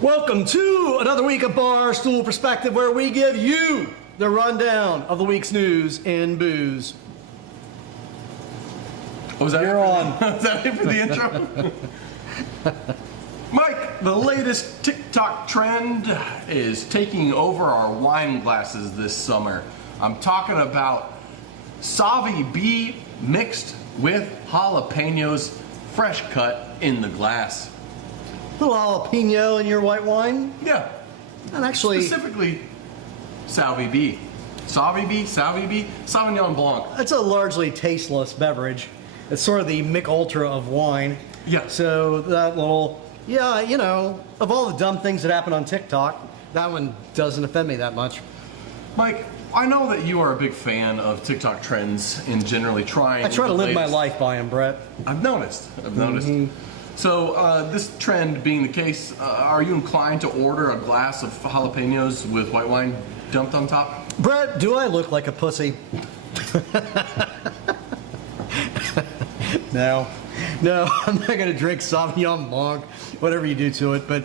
Welcome to another week of Barstool Perspective, where we give you the rundown of the week's news and booze. Was that You're on. Was that it for the intro? Mike, the latest TikTok trend is taking over our wine glasses this summer. I'm talking about Savvy B mixed with jalapenos, fresh cut in the glass. Little jalapeno in your white wine? Yeah. And actually, Specifically, Savvy B. Savvy B, Sauvignon Blanc. it's a largely tasteless beverage. It's sort of the Mick Ultra of wine. Yeah. So that little, of all the dumb things that happen on TikTok, that one doesn't offend me that much. Mike, I know that you are a big fan of TikTok trends and generally trying. I try to the live my latest. life by them, Brett. I've noticed. So this trend being the case, are you inclined to order a glass of jalapenos with white wine dumped on top? Brett, do I look like a pussy? No, I'm not going to drink Sauvignon Blanc, whatever you do to it, but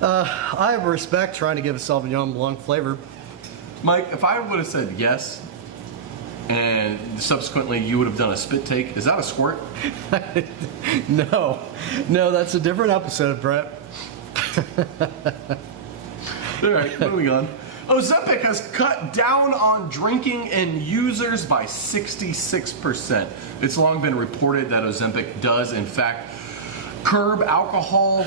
I have respect trying to give a Sauvignon Blanc flavor. Mike, if I would have said yes, and subsequently you would have done a spit take, is that a squirt? No, that's a different episode, Brett. All right, moving on. Ozempic has cut down on drinking in users by 66%. It's long been reported that Ozempic does, in fact, curb alcohol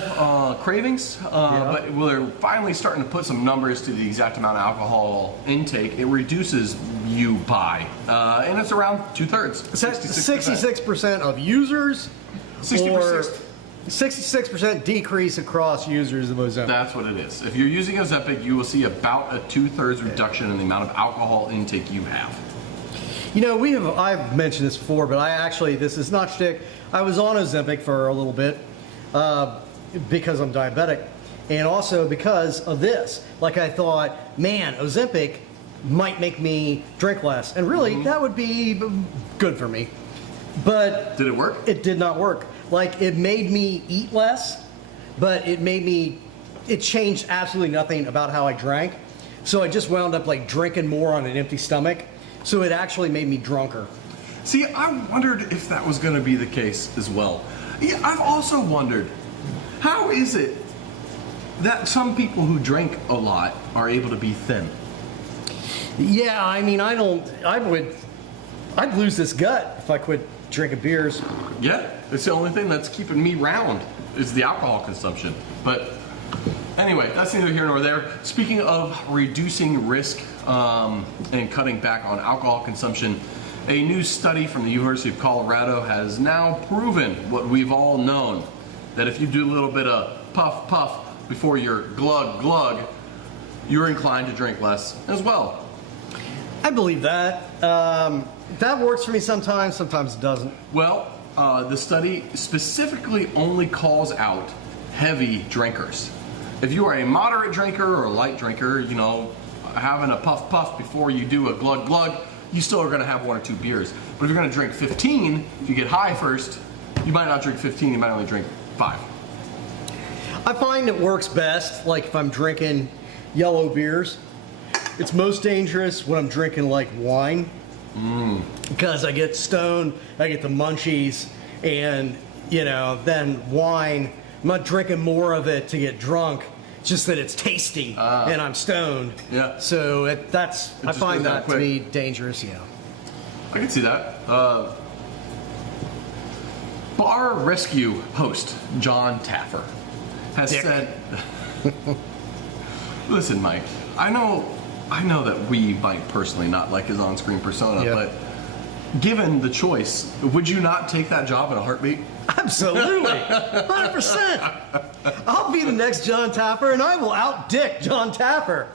cravings, but we're finally starting to put some numbers to the exact amount of alcohol intake it reduces you by, and it's around 2/3. 66% of users, 60%. or 66% decrease across users of Ozempic. That's what it is. If you're using Ozempic, you will see about a 2/3 reduction in the amount of alcohol intake you have. I've mentioned this before, but this is not shtick. I was on Ozempic for a little bit because I'm diabetic, and also because of this. Like, I thought, man, Ozempic might make me drink less, and really, that would be good for me. But Did it work? it did not work. Like, it made me eat less, but it changed absolutely nothing about how I drank. So I just wound up like drinking more on an empty stomach. So it actually made me drunker. See, I wondered if that was going to be the case as well. Yeah, I've also wondered, how is it that some people who drink a lot are able to be thin? Yeah, I mean, I'd lose this gut if I quit drinking beers. Yeah, it's the only thing that's keeping me round is the alcohol consumption. But anyway, that's neither here nor there. Speaking of reducing risk and cutting back on alcohol consumption, a new study from the University of Colorado has now proven what we've all known, that if you do a little bit of puff puff before your glug glug, you're inclined to drink less as well. I believe that. That works for me sometimes it doesn't. Well, the study specifically only calls out heavy drinkers. If you are a moderate drinker or a light drinker, having a puff puff before you do a glug glug, you still are going to have 1 or 2 beers. But if you're going to drink 15, if you get high first, you might not drink 15, you might only drink 5. I find it works best, like if I'm drinking yellow beers. It's most dangerous when I'm drinking like wine. Because I get stoned, I get the munchies, and then wine, I'm not drinking more of it to get drunk, just that it's tasty and I'm stoned. Yeah. So I find goes out that to quick. be dangerous, I can see that. Bar Rescue host John Taffer has said, listen, Mike, I know that we might personally not like his on-screen persona, but given the choice, would you not take that job in a heartbeat? Absolutely. 100%. I'll be the next John Taffer, and I will out-dick John Taffer.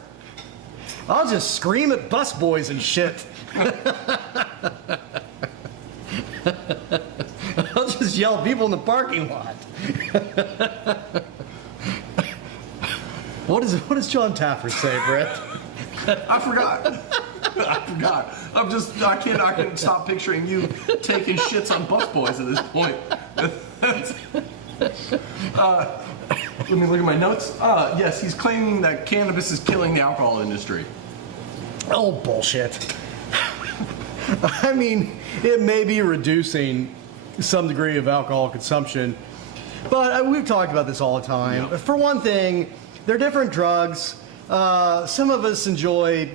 I'll just scream at busboys and shit. I'll just yell at people in the parking lot. What does John Taffer say, Brett? I forgot. I can't stop picturing you taking shits on busboys at this point. Let me look at my notes. Yes, he's claiming that cannabis is killing the alcohol industry. Oh, bullshit. I mean, it may be reducing some degree of alcohol consumption, but we've talked about this all the time. Yeah. For one thing, they're different drugs. Some of us enjoy,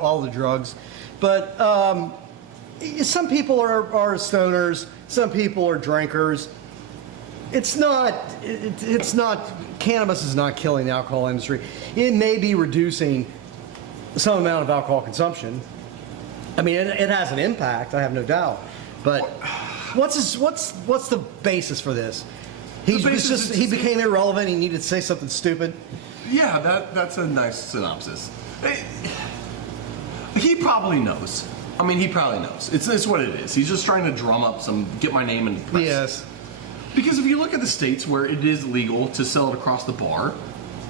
all the drugs, but some people are stoners, some people are drinkers. It's not, cannabis is not killing the alcohol industry. It may be reducing some amount of alcohol consumption. I mean, it has an impact, I have no doubt. But what's the basis for this? He became irrelevant. He needed to say something stupid. Yeah, that's a nice synopsis. He probably knows. I mean, he probably knows. It's what it is. He's just trying to drum up get my name in the press. Yes. Because if you look at the states where it is legal to sell it across the bar,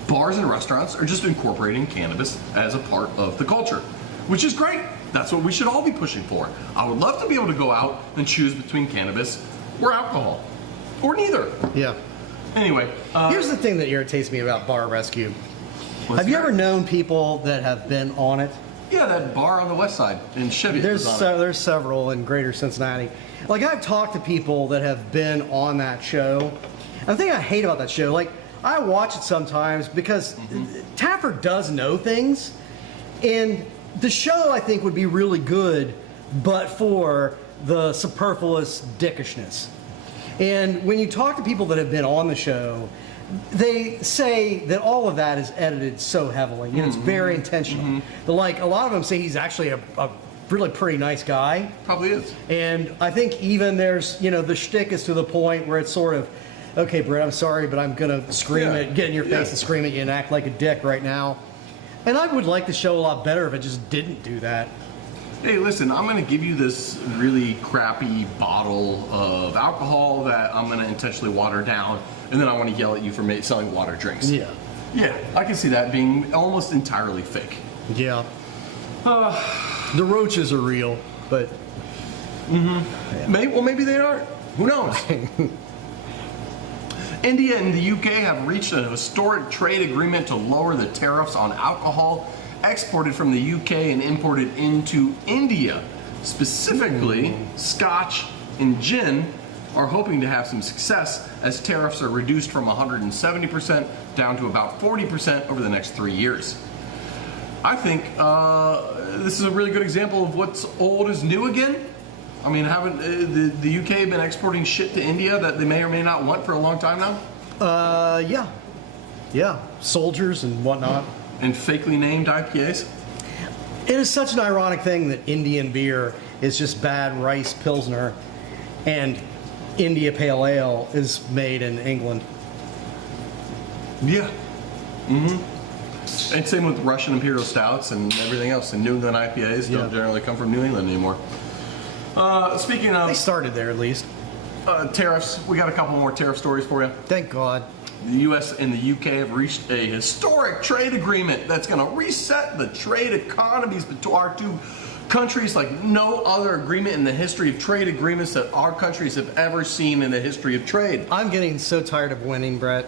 bars and restaurants are just incorporating cannabis as a part of the culture, which is great. That's what we should all be pushing for. I would love to be able to go out and choose between cannabis or alcohol, or neither. Yeah. Anyway, here's the thing that irritates me about Bar Rescue. what's Have you that? ever known people that have been on it? Yeah, that bar on the west side in Chevy. There's was on it. there's several in Greater Cincinnati. Like, I've talked to people that have been on that show. And the thing I hate about that show, like, I watch it sometimes because Taffer does know things, and the show I think would be really good, but for the superfluous dickishness. And when you talk to people that have been on the show, they say that all of that is edited so heavily, and it's very intentional. But like, a lot of them say he's actually a really pretty nice guy. Probably is. And I think even there's, the shtick is to the point where it's sort of, okay, Brett, I'm sorry, but I'm gonna get in your face and scream at you and act like a dick right now. And I would like the show a lot better if it just didn't do that. Hey, listen, I'm going to give you this really crappy bottle of alcohol that I'm going to intentionally water down, and then I want to yell at you for selling water drinks. Yeah. Yeah, I can see that being almost entirely fake. Yeah. The roaches are real, but Maybe they aren't. Who knows? India and the UK have reached a historic trade agreement to lower the tariffs on alcohol exported from the UK and imported into India. Specifically, Scotch and gin are hoping to have some success as tariffs are reduced from 170% down to about 40% over the next 3 years. I think this is a really good example of what's old is new again. I mean, haven't the UK been exporting shit to India that they may or may not want for a long time now? Yeah, soldiers and whatnot. And fakely named IPAs? It is such an ironic thing that Indian beer is just bad rice pilsner, and India Pale Ale is made in England. Yeah. And same with Russian Imperial Stouts and everything else. And New England IPAs don't generally come from New England anymore. Speaking They of started there, at least. tariffs, we got a couple more tariff stories for you. Thank God. The U.S. and the UK have reached a historic trade agreement that's going to reset the trade economies between our two countries like no other agreement in the history of trade agreements that our countries have ever seen in the history of trade. I'm getting so tired of winning, Brett.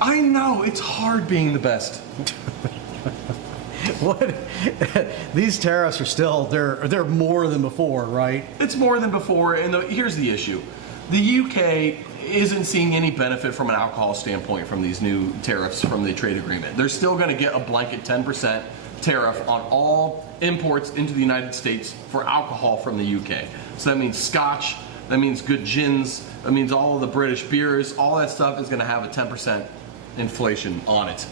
I know, it's hard being the best. What? These tariffs are still, they're more than before, right? It's more than before, and here's the issue. The UK isn't seeing any benefit from an alcohol standpoint from these new tariffs from the trade agreement. They're still going to get a blanket 10% tariff on all imports into the United States for alcohol from the UK. So that means Scotch, that means good gins, that means all of the British beers, all that stuff is going to have a 10% inflation on it.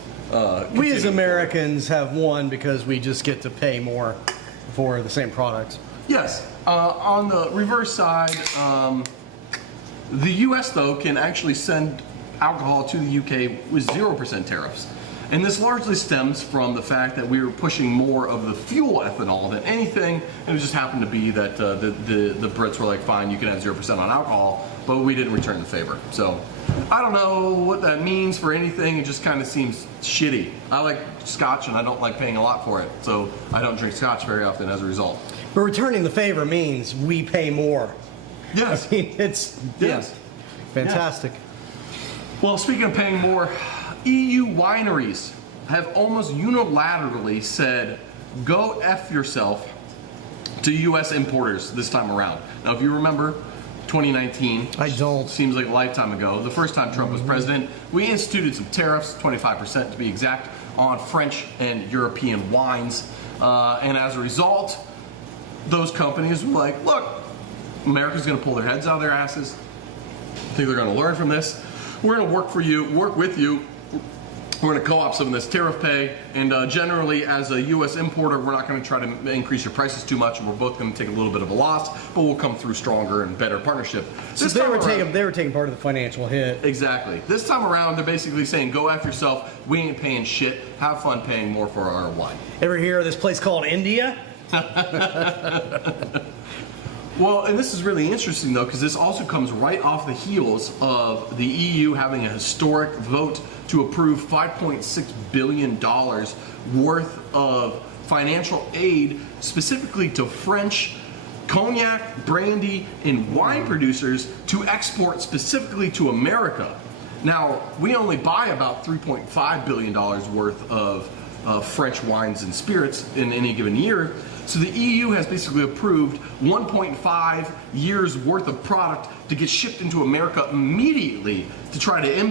We as Americans have won because we just get to pay more for the same products. Yes. On the reverse side, the U.S., though, can actually send alcohol to the U.K. with 0% tariffs. And this largely stems from the fact that we were pushing more of the fuel ethanol than anything. And it just happened to be that the Brits were like, fine, you can have 0% on alcohol, but we didn't return the favor. So I don't know what that means for anything. It just kind of seems shitty. I like Scotch, and I don't like paying a lot for it. So I don't drink Scotch very often as a result. But returning the favor means we pay more. Yes. I mean, it's Yes. fantastic. Well, speaking of paying more, EU wineries have almost unilaterally said, go F yourself to U.S. importers this time around. Now, if you remember 2019, I don't. Seems like a lifetime ago, the first time Trump was president, we instituted some tariffs, 25% to be exact, on French and European wines. And as a result, those companies were like, look, America's going to pull their heads out of their asses. I think they're going to learn from this. We're going to work with you. We're going to co-op some of this tariff pay, and generally, as a U.S. importer, we're not going to try to increase your prices too much, and we're both going to take a little bit of a loss, but we'll come through stronger and better partnership. So they were taking part of the financial hit. Exactly. This time around, they're basically saying, go after yourself. We ain't paying shit. Have fun paying more for our wine. Ever hear of this place called India? Well, and this is really interesting, though, because this also comes right off the heels of the EU having a historic vote to approve $5.6 billion worth of financial aid specifically to French cognac, brandy, and wine producers to export specifically to America. Now, we only buy about $3.5 billion worth of French wines and spirits in any given year. So the EU has basically approved 1.5 years worth of product to get shipped into America immediately to try to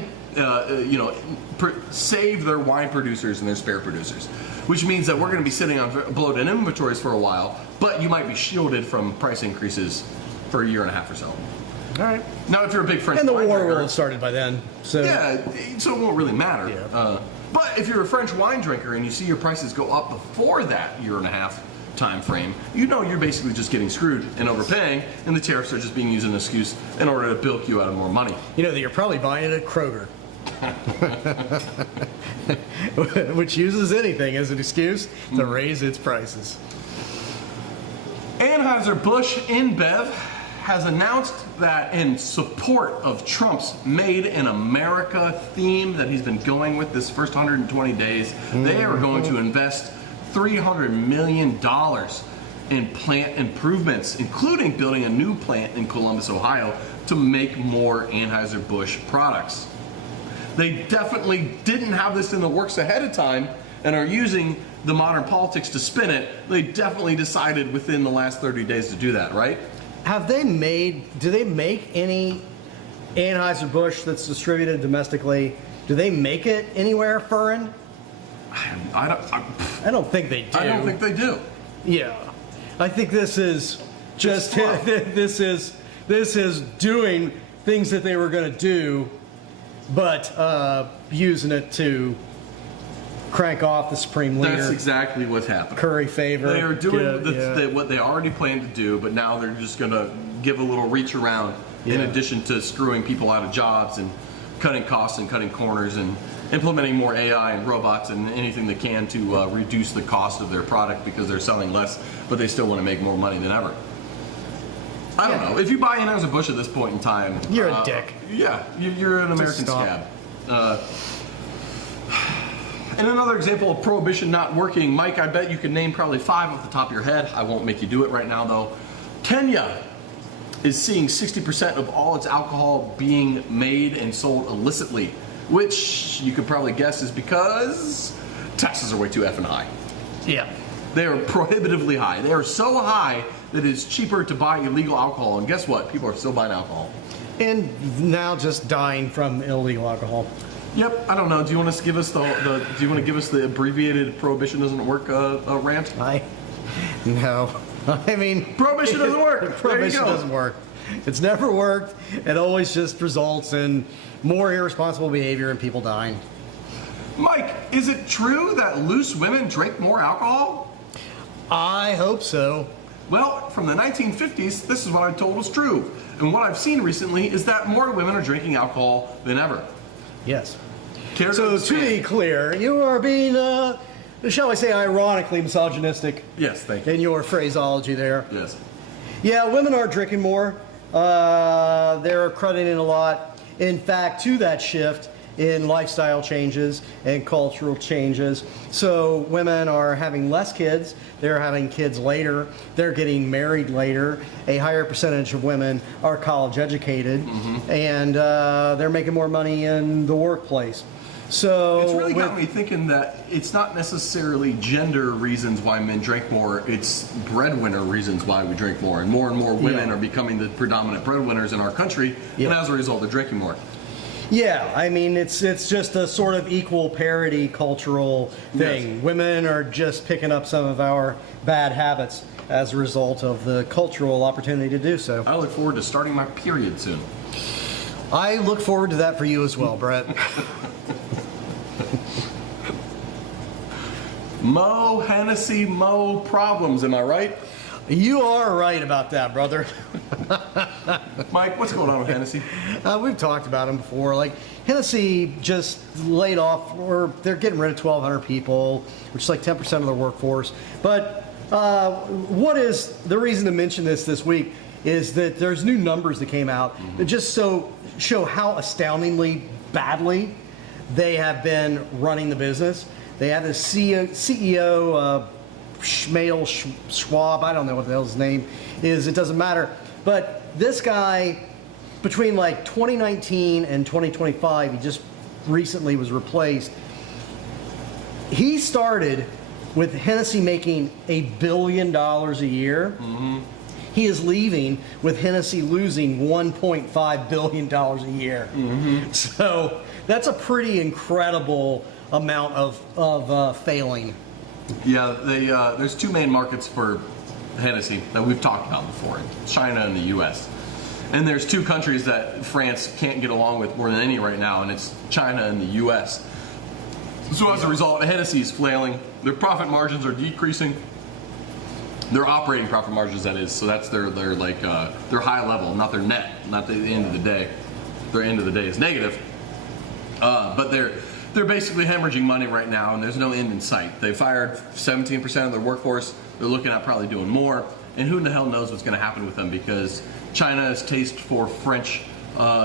save their wine producers and their spirit producers, which means that we're going to be sitting on bloated inventories for a while, but you might be shielded from price increases for a year and a half or so. All right. Now, if you're a big French and the wine war drinker, will have started by then. So yeah, so it won't really matter. Yeah. But if you're a French wine drinker and you see your prices go up before that year and a half time frame, you know you're basically just getting screwed and overpaying, and the tariffs are just being used as an excuse in order to bilk you out of more money. You know that you're probably buying it at Kroger, which uses anything as an excuse to raise its prices. Anheuser-Busch InBev has announced that in support of Trump's Made in America theme that he's been going with this first 120 days, they are going to invest $300 million in plant improvements, including building a new plant in Columbus, Ohio, to make more Anheuser-Busch products. They definitely didn't have this in the works ahead of time and are using the modern politics to spin it. They definitely decided within the last 30 days to do that, right? Do they make any Anheuser-Busch that's distributed domestically? Do they make it anywhere foreign? I don't think they do. I don't think they do. Yeah, I think this is just this is doing things that they were going to do, but using it to crank off the supreme leader. That's exactly what's happening. Curry favor. They are doing what they already planned to do, but now they're just going to give a little reach around in addition to screwing people out of jobs and cutting costs and cutting corners and implementing more AI and robots and anything they can to reduce the cost of their product because they're selling less, but they still want to make more money than ever. I don't know. If you buy Anheuser-Busch at this point in time, you're a dick. Yeah, you're an American scab. And another example of prohibition not working, Mike, I bet you can name probably 5 off the top of your head. I won't make you do it right now, though. Kenya is seeing 60% of all its alcohol being made and sold illicitly, which you could probably guess is because taxes are way too effing high. Yeah. They are prohibitively high. They are so high that it's cheaper to buy illegal alcohol. And guess what? People are still buying alcohol. And now just dying from illegal alcohol. Yep. I don't know. Do you want to give us the abbreviated prohibition doesn't work rant? No. I mean, prohibition doesn't work. Prohibition doesn't work. It's never worked. It always just results in more irresponsible behavior and people dying. Mike, is it true that loose women drink more alcohol? I hope so. Well, from the 1950s, this is what I'm told is true. And what I've seen recently is that more women are drinking alcohol than ever. Yes. So to be clear, you are being, shall I say, ironically misogynistic. Yes, thank you. In your phraseology there. Yes. Yeah, women are drinking more. They're crediting a lot. In fact, to that shift, in lifestyle changes and cultural changes. So women are having less kids, they're having kids later, they're getting married later. A higher percentage of women are college educated, and they're making more money in the workplace. So it's really got me thinking that it's not necessarily gender reasons why men drink more, it's breadwinner reasons why we drink more. And more women are becoming the predominant breadwinners in our country, and as a result, they're drinking more. Yeah, I mean, it's just a sort of equal parity cultural thing. Yes. Women are just picking up some of our bad habits as a result of the cultural opportunity to do so. I look forward to starting my period soon. I look forward to that for you as well, Brett. Mo Hennessy, Mo problems, am I right? You are right about that, brother. Mike, what's going on with Hennessy? We've talked about him before. Like, Hennessy just laid off, or they're getting rid of 1,200 people, which is like 10% of their workforce. But what is the reason to mention this week is that there's new numbers that came out that just show how astoundingly badly they have been running the business. They have the CEO Schwab, I don't know what the hell his name is, it doesn't matter. But this guy, between like 2019 and 2025, he just recently was replaced. He started with Hennessy making $1 billion a year. He is leaving with Hennessy losing $1.5 billion a year. So that's a pretty incredible amount of failing. Yeah, there's two main markets for Hennessy that we've talked about before, China and the US. And there's two countries that France can't get along with more than any right now, and it's China and the US. So as a result, Hennessy's flailing. Their profit margins are decreasing. Their operating profit margins, that is. So that's their high level, not their net, not the end of the day. Their end of the day is negative. But they're basically hemorrhaging money right now, and there's no end in sight. They fired 17% of their workforce. They're looking at probably doing more. And who in the hell knows what's going to happen with them, because China's taste for French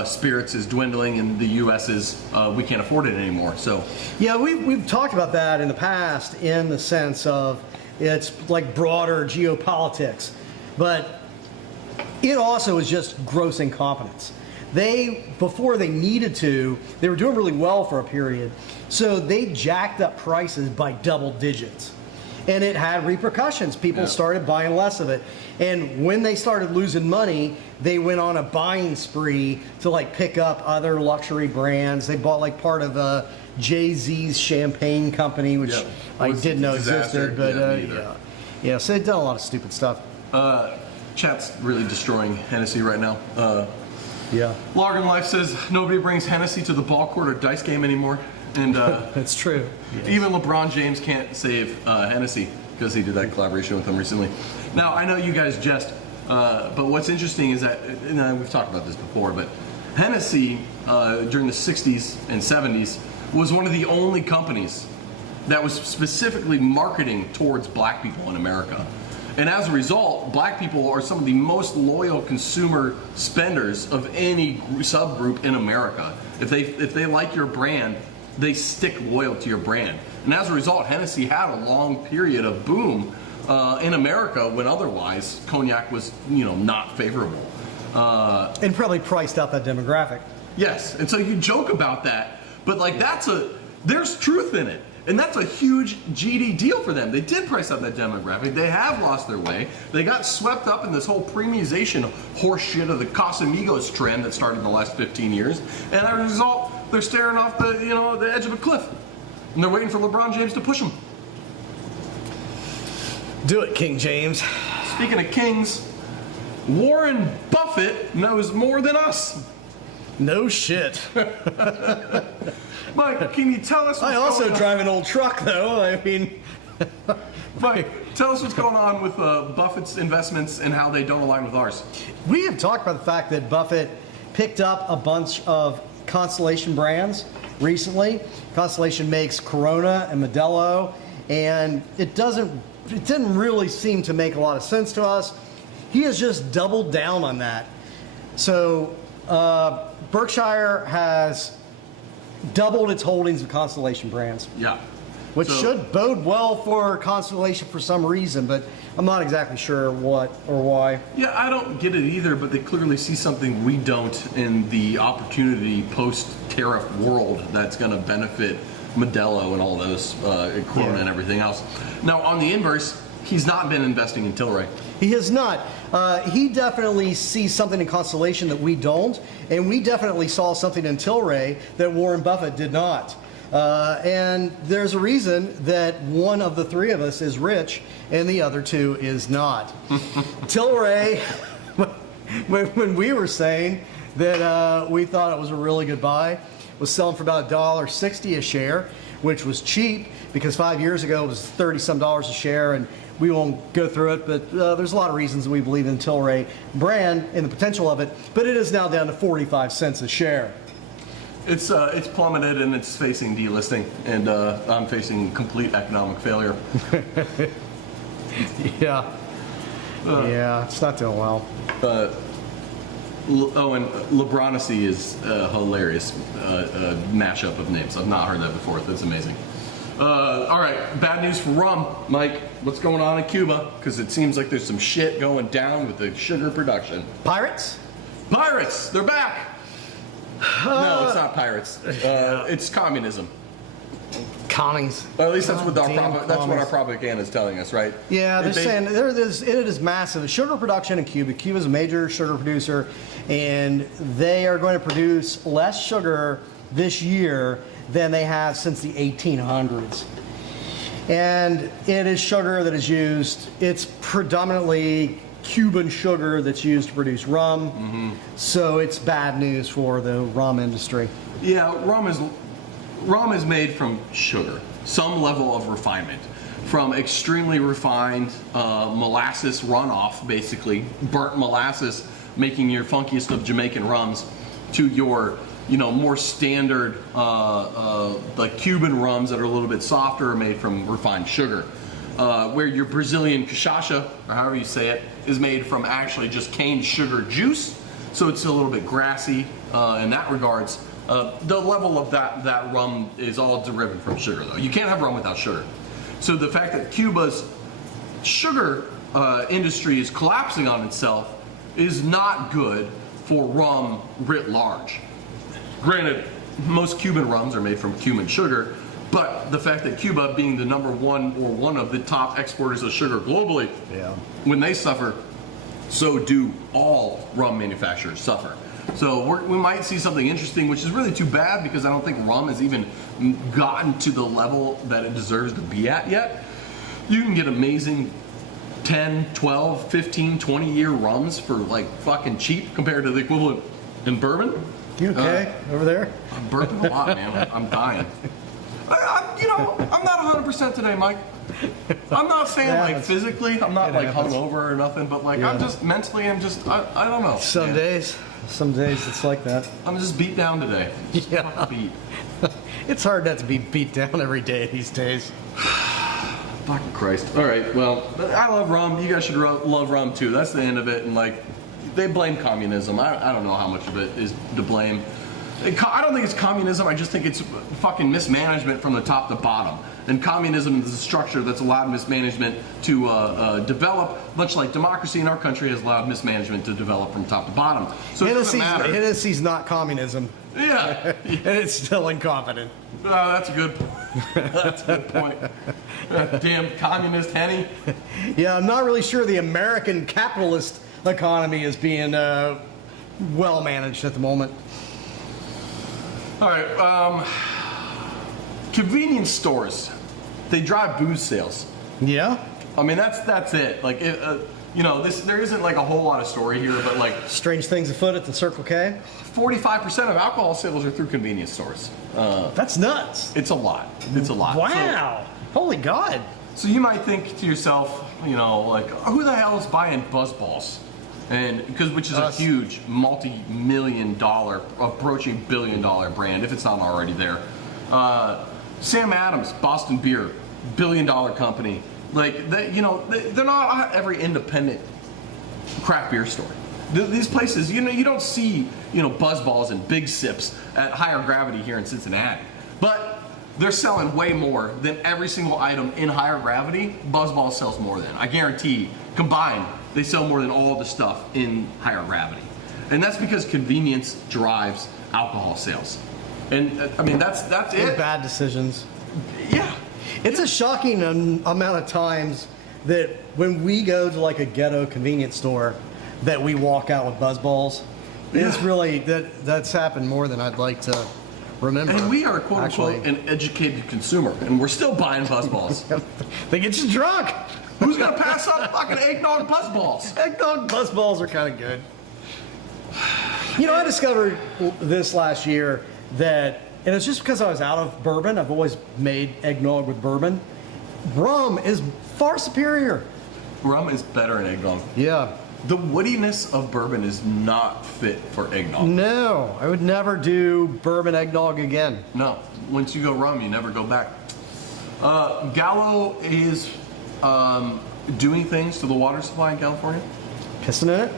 spirits is dwindling, and the U.S. is we can't afford it anymore. So yeah, we've talked about that in the past in the sense of it's like broader geopolitics, but it also is just gross incompetence. Before they needed to, they were doing really well for a period, so they jacked up prices by double digits. And it had repercussions. People started buying less of it. And when they started losing money, they went on a buying spree to like pick up other luxury brands. They bought like part of Jay-Z's champagne company, which I didn't know existed, but so they've done a lot of stupid stuff. Chat's really destroying Hennessy right now. Yeah. Logan Life says nobody brings Hennessy to the ball court or dice game anymore. And that's true. Yes. Even LeBron James can't save Hennessy because he did that collaboration with him recently. Now, I know you guys jest, but what's interesting is that, and we've talked about this before, but Hennessy during the 60s and 70s was one of the only companies that was specifically marketing towards black people in America. And as a result, black people are some of the most loyal consumer spenders of any subgroup in America. If they like your brand, they stick loyal to your brand. And as a result, Hennessy had a long period of boom in America when otherwise cognac was, not favorable. And probably priced out that demographic. Yes, and so you joke about that, but there's truth in it. And that's a huge GD deal for them. They did price out that demographic. They have lost their way. They got swept up in this whole premiumization horseshit of the Casamigos trend that started in the last 15 years. And as a result, they're staring off the edge of a cliff. And they're waiting for LeBron James to push them. Do it, King James. Speaking of kings, Warren Buffett knows more than us. No shit. Mike, can you tell us what's I also going on? drive an old truck, though. I mean... Mike, tell us what's going on with Buffett's investments and how they don't align with ours. We have talked about the fact that Buffett picked up a bunch of Constellation brands recently. Constellation makes Corona and Modelo, and it didn't really seem to make a lot of sense to us. He has just doubled down on that. So Berkshire has doubled its holdings of Constellation Brands, Yeah. which So- should bode well for Constellation for some reason, but I'm not exactly sure what or why. Yeah, I don't get it either, but they clearly see something we don't in the opportunity post-tariff world that's going to benefit Modelo and all those, Corona and everything else. Now, on the inverse, he's not been investing in Tilray. He has not. He definitely sees something in Constellation that we don't, and we definitely saw something in Tilray that Warren Buffett did not. And there's a reason that one of the three of us is rich and the other two is not. Tilray, when we were saying that we thought it was a really good buy, was selling for about $1.60 a share, which was cheap because 5 years ago it was 30 some dollars a share, and we won't go through it, but there's a lot of reasons we believe in Tilray brand and the potential of it, but it is now down to 45 cents a share. It's plummeted and it's facing delisting, and I'm facing complete economic failure. Yeah. Yeah, it's not doing well. And Lebronacy is a hilarious mashup of names. I've not heard that before. That's amazing. All right, bad news for rum. Mike, what's going on in Cuba? Because it seems like there's some shit going down with the sugar production. Pirates? Pirates, they're back. No, it's not pirates. It's communism. Commies. Or at least that's what Damn our propaganda is telling us, right? Yeah, they're saying it is massive. Sugar production in Cuba. Cuba is a major sugar producer, and they are going to produce less sugar this year than they have since the 1800s. And it is sugar that is used. It's predominantly Cuban sugar that's used to produce rum. Mm-hmm. So it's bad news for the rum industry. Yeah, rum is made from sugar, some level of refinement, from extremely refined molasses runoff, basically burnt molasses, making your funkiest of Jamaican rums, to your more standard like Cuban rums that are a little bit softer, are made from refined sugar. Where your Brazilian cachaça, or however you say it, is made from actually just cane sugar juice, so it's a little bit grassy in that regards. The level of that rum is all derived from sugar, though. You can't have rum without sugar. So the fact that Cuba's sugar industry is collapsing on itself is not good for rum writ large. Granted, most Cuban rums are made from Cuban sugar, but the fact that Cuba, being the number one or one of the top exporters of sugar globally, when they suffer, so do all rum manufacturers suffer. So we might see something interesting, which is really too bad because I don't think rum has even gotten to the level that it deserves to be at yet. You can get amazing 10, 12, 15, 20-year rums for like fucking cheap compared to the equivalent in bourbon. You okay over there? I'm burping a lot, man. I'm dying. I'm not 100% today, Mike. I'm not saying like physically, I'm not like hungover or nothing, but like I'm just mentally, I don't know. Some days it's like that. I'm just beat down today. Yeah. Beat. It's hard not to be beat down every day these days. Fucking Christ. All right, well, I love rum. You guys should love rum too. That's the end of it. And like, they blame communism. I don't know how much of it is to blame. I don't think it's communism. I just think it's fucking mismanagement from the top to bottom. And communism is a structure that's allowed mismanagement to develop, much like democracy in our country has allowed mismanagement to develop from top to bottom. So it doesn't matter. Hennessy's not communism. Yeah. And it's still incompetent. That's a good point. Damn communist Henny. Yeah, I'm not really sure the American capitalist economy is being well managed at the moment. All right, convenience stores, they drive booze sales. Yeah. I mean, that's it. Like, there isn't like a whole lot of story here, but like strange things afoot at the Circle K. 45% of alcohol sales are through convenience stores. That's nuts. It's a lot. It's a lot. Wow. Holy God. So you might think to yourself, like, who the hell is buying Buzzballs? And which is a huge multi-million-dollar, approaching billion-dollar brand, if it's not already there. Sam Adams, Boston Beer, billion-dollar company. Like they're not at every independent craft beer store. These places, you don't see, buzz balls and big sips at Higher Gravity here in Cincinnati. But they're selling way more than every single item in Higher Gravity. Buzz balls sells more than. I guarantee, combined, they sell more than all the stuff in Higher Gravity. And that's because convenience drives alcohol sales. And I mean, that's it. Bad decisions. Yeah. It's a shocking amount of times that when we go to like a ghetto convenience store, that we walk out with buzz balls. Yeah. It's really that's happened more than I'd like to remember. And we are quote unquote an educated consumer, and we're still buying buzz balls. They get you drunk. Who's gonna pass up fucking eggnog buzz balls? Eggnog buzz balls are kind of good. I discovered this last year that, and it's just because I was out of bourbon. I've always made eggnog with bourbon. Rum is far superior. Rum is better in eggnog. Yeah. The woodiness of bourbon is not fit for eggnog. No, I would never do bourbon eggnog again. No. Once you go rum, you never go back. Gallo is doing things to the water supply in California. Pissing in it?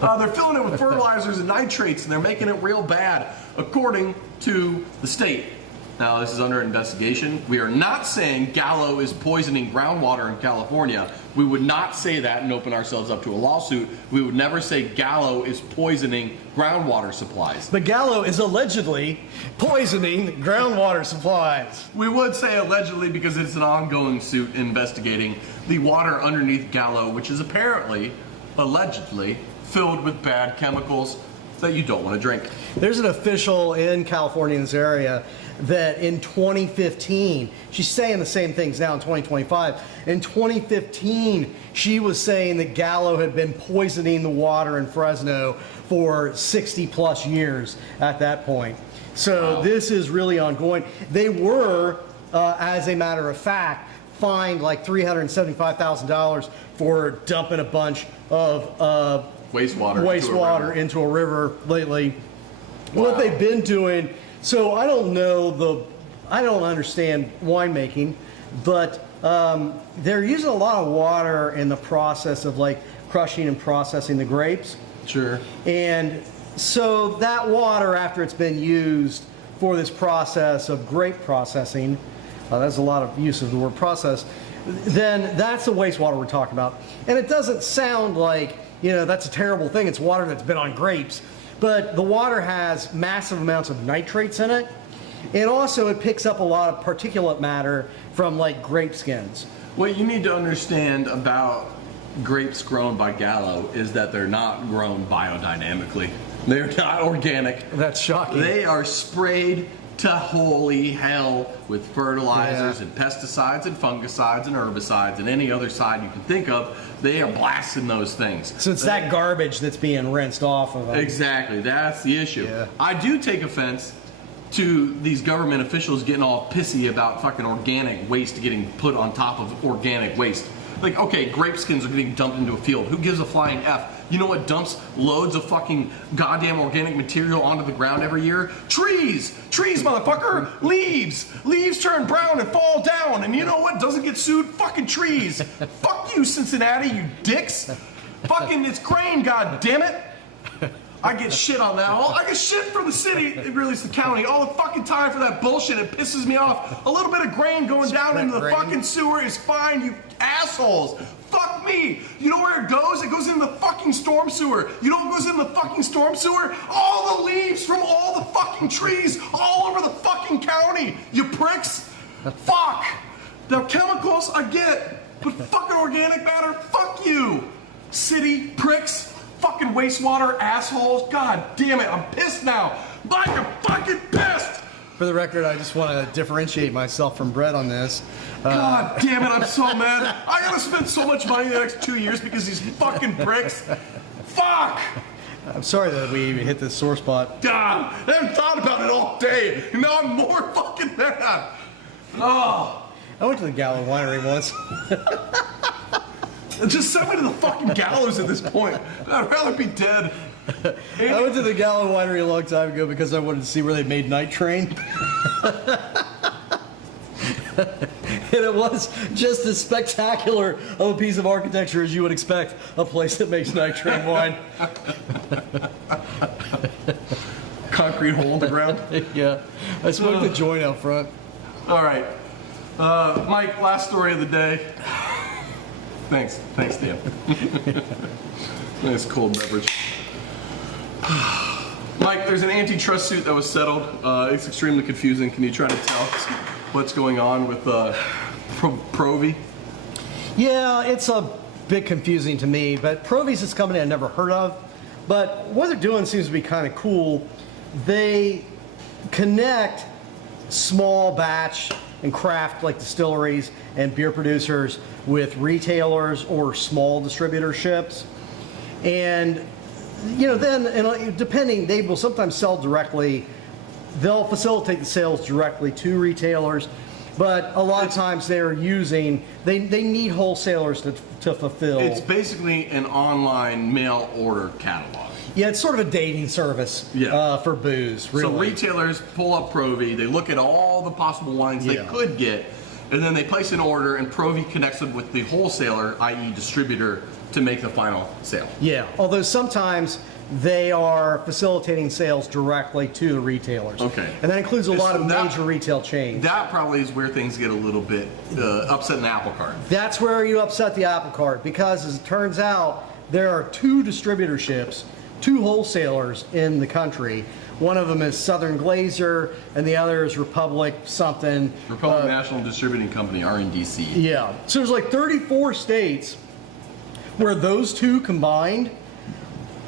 They're filling it with fertilizers and nitrates, and they're making it real bad, according to the state. Now, this is under investigation. We are not saying Gallo is poisoning groundwater in California. We would not say that and open ourselves up to a lawsuit. We would never say Gallo is poisoning groundwater supplies. But Gallo is allegedly poisoning groundwater supplies. We would say allegedly because it's an ongoing suit investigating the water underneath Gallo, which is apparently, allegedly, filled with bad chemicals that you don't want to drink. There's an official in California in this area that in 2015, she's saying the same things now in 2025. In 2015, she was saying that Gallo had been poisoning the water in Fresno for 60 plus years at that point. So wow. This is really ongoing. They were, as a matter of fact, fined like $375,000 for dumping a bunch of wastewater into a river lately. Wow. What they've been doing, so I don't understand winemaking, but they're using a lot of water in the process of like crushing and processing the grapes. Sure. And so that water, after it's been used for this process of grape processing, that's a lot of use of the word process, then that's the wastewater we're talking about. And it doesn't sound like, that's a terrible thing. It's water that's been on grapes. But the water has massive amounts of nitrates in it. And also it picks up a lot of particulate matter from like grape skins. What you need to understand about grapes grown by Gallo is that they're not grown biodynamically. They're not organic. That's shocking. They are sprayed to holy hell with fertilizers and pesticides and fungicides and herbicides and any other side you can think of. They are blasting those things. So it's that garbage that's being rinsed off of them. Exactly. That's the issue. Yeah. I do take offense to these government officials getting all pissy about fucking organic waste getting put on top of organic waste. Like, okay, grape skins are getting dumped into a field. Who gives a flying F? You know what dumps loads of fucking goddamn organic material onto the ground every year? Trees! Trees, motherfucker! Leaves! Leaves turn brown and fall down. And you know what doesn't get sued? Fucking trees! Fuck you, Cincinnati, you dicks! Fucking, it's grain, goddammit! I get shit on that. I get shit from the city, really it's the county, all the fucking time for that bullshit. It pisses me off. A little bit of grain going down into the fucking sewer is fine, you assholes. Fuck me. You know where it goes? It goes in the fucking storm sewer. You know what goes in the fucking storm sewer? All the leaves from all the fucking trees all over the fucking county, you pricks. Fuck. The chemicals, I get, but fucking organic matter, fuck you. City pricks. Fucking wastewater assholes. God damn it, I'm pissed now. I'm fucking pissed. For the record, I just want to differentiate myself from Brett on this. God damn it, I'm so mad. I gotta spend so much money the next 2 years because these fucking pricks. Fuck. I'm sorry that we hit this sore spot. God, I haven't thought about it all day. And now I'm more fucking mad. Oh. I went to the Gallo Winery once. Just send me to the fucking gallows at this point. I'd rather be dead. I went to the Gallo Winery a long time ago because I wanted to see where they made night train. And it was just as spectacular of a piece of architecture as you would expect a place that makes night train wine. Concrete hole in the ground. Yeah, I smoked a joint out front. All right. Mike, last story of the day. Thanks, Dan. Nice cold beverage. Mike, there's an antitrust suit that was settled. It's extremely confusing. Can you try to tell us what's going on with Provi? Yeah, it's a bit confusing to me, but Provi's this company I've never heard of. But what they're doing seems to be kind of cool. They connect small batch and craft like distilleries and beer producers with retailers or small distributorships. And then depending, they will sometimes sell directly. They'll facilitate the sales directly to retailers, but a lot of times they need wholesalers to fulfill. It's basically an online mail order catalog. Yeah, it's sort of a dating service for booze, really. So retailers pull up Provi, they look at all the possible wines they could get, and then they place an order, and Provi connects them with the wholesaler, i.e. distributor, to make the final sale. Yeah, although sometimes they are facilitating sales directly to the retailers. Okay. And that includes a lot of major retail chains. That probably is where things get a little bit upset in the apple cart. That's where you upset the apple cart, because as it turns out, there are two distributorships, two wholesalers in the country. One of them is Southern Glazer, and the other is Republic something. Republic National Distributing Company, RNDC. Yeah. So there's like 34 states where those two combined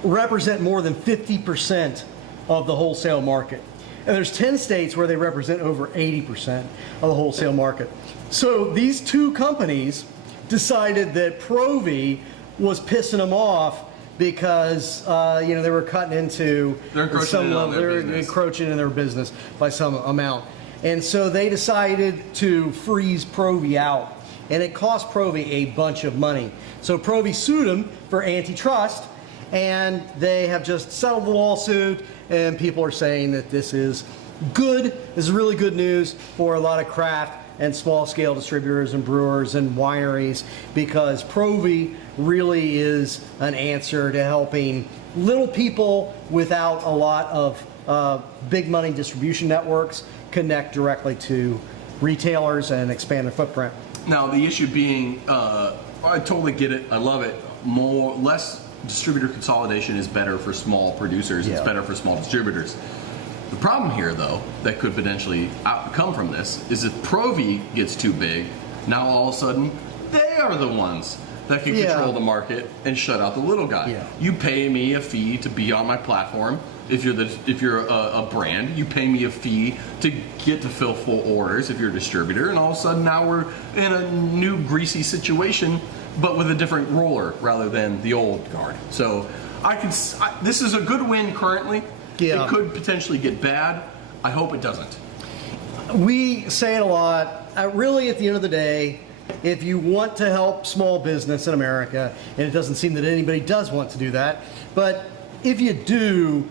represent more than 50% of the wholesale market. And there's 10 states where they represent over 80% of the wholesale market. So these two companies decided that Provi was pissing them off because they were cutting into encroaching in their business by some amount. And so they decided to freeze Provi out. And it cost Provi a bunch of money. So Provi sued them for antitrust, and they have just settled the lawsuit, and people are saying that this is good. This is really good news for a lot of craft and small-scale distributors and brewers and wineries, because Provi really is an answer to helping little people without a lot of big money distribution networks connect directly to retailers and expand their footprint. Now, the issue being, I totally get it. I love it. Less distributor consolidation is better for small producers. It's better for small distributors. The problem here, though, that could potentially come from this is if Provi gets too big, now all of a sudden they are the ones that can control the market and shut out the little guy. Yeah. You pay me a fee to be on my platform. If you're a brand, you pay me a fee to get to fill full orders if you're a distributor, and all of a sudden now we're in a new greasy situation, but with a different roller rather than the old guard. So this is a good win currently. Yeah. It could potentially get bad. I hope it doesn't. We say it a lot. Really, at the end of the day, if you want to help small business in America, and it doesn't seem that anybody does want to do that, but if you do,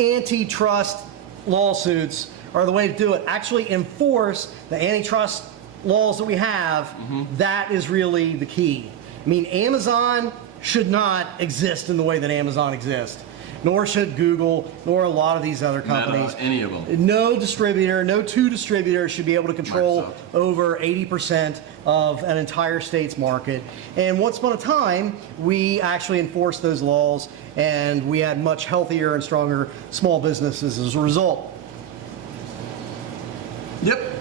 antitrust lawsuits are the way to do it. Actually enforce the antitrust laws that we have. That is really the key. I mean, Amazon should not exist in the way that Amazon exists. Nor should Google, nor a lot of these other companies. Meta, any of them. No distributor, no two distributors should be able to control Microsoft. over 80% of an entire state's market. And once upon a time, we actually enforced those laws, and we had much healthier and stronger small businesses as a result. Yep.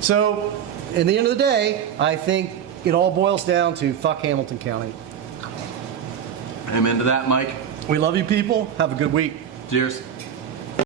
So, in the end of the day, I think it all boils down to fuck Hamilton County. Amen to that, Mike. We love you people. Have a good week. Cheers.